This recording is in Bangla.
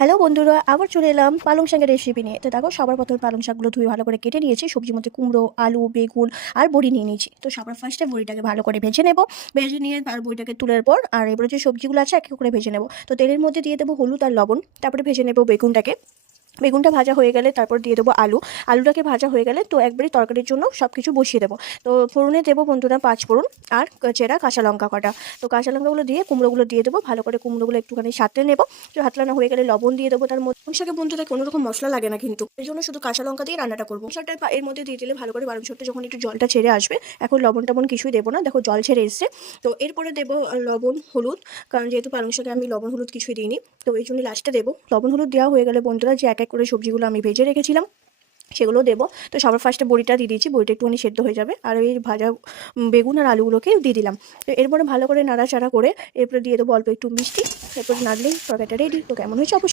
হ্যালো বন্ধুরা, আবার চলে এলাম পালং শাকের রেসিপি নিয়ে। তো দেখো, সবার প্রথমে পালং শাকগুলো ধুয়ে ভালো করে কেটে নিয়েছি। সবজির মধ্যে কুমড়ো, আলু, বেগুন আর বড়ি নিয়ে নিয়েছি। তো সবার ফার্স্টে বড়িটাকে ভালো করে ভেজে নেব। ভেজে নিয়ে আর বড়িটাকে তুলার পর আর এবারে যে সবজিগুলো আছে, এক এক করে ভেজে নেব। তো তেলের মধ্যে দিয়ে দেবো হলুদ আর লবণ। তারপরে ভেজে নেব বেগুনটাকে। বেগুনটা ভাজা হয়ে গেলে তারপর দিয়ে দেবো আলু। আলুটাকে ভাজা হয়ে গেলে তো একবারে তরকারির জন্য সব কিছু বসিয়ে দেবো। তো ফোড়নে দেবো বন্ধুরা পাঁচ ফোড়ন আর চেরা কাঁচা লঙ্কা কটা। তো কাঁচা লঙ্কাগুলো দিয়ে কুমড়োগুলো দিয়ে দেবো, ভালো করে কুমড়োগুলো একটুখানি সাঁতলে নেব। তো হাতলানো হয়ে গেলে লবণ দিয়ে দেবো তার মধ্যে। শাকে বন্ধুরা কোনো রকম মশলা লাগে না কিন্তু। এই জন্য শুধু কাঁচা লঙ্কা দিয়ে রান্নাটা করব। শাকটা এর মধ্যে দিয়ে দিলে ভালো করে বারো ছোট্ট যখন একটু জলটা ছেড়ে আসবে, এখন লবণ টবণ কিছুই দেবো না। দেখো জল ছেড়ে এসছে। তো এরপরে দেবো লবণ, হলুদ। কারণ যেহেতু পালং শাকে আমি লবণ, হলুদ কিছুই দিইনি, তো এই জন্য লাস্টে দেবো। লবণ, হলুদ দেওয়া হয়ে গেলে বন্ধুরা যে এক এক করে সবজিগুলো আমি ভেজে রেখেছিলাম, সেগুলো দেবো। তো সবার ফার্স্টে বড়িটা দিয়ে দিয়েছি, বড়িটা একটুখানি সেদ্ধ হয়ে যাবে। আর এই ভাজা বেগুন আর আলুগুলোকে দিয়ে দিলাম। তো এরপরে ভালো করে নাড়াচাড়া করে, এরপরে দিয়ে দেবো অল্প একটু মিষ্টি। এরপরে নাড়লেই তরকারিটা রেডি তো কেমন হয়েছে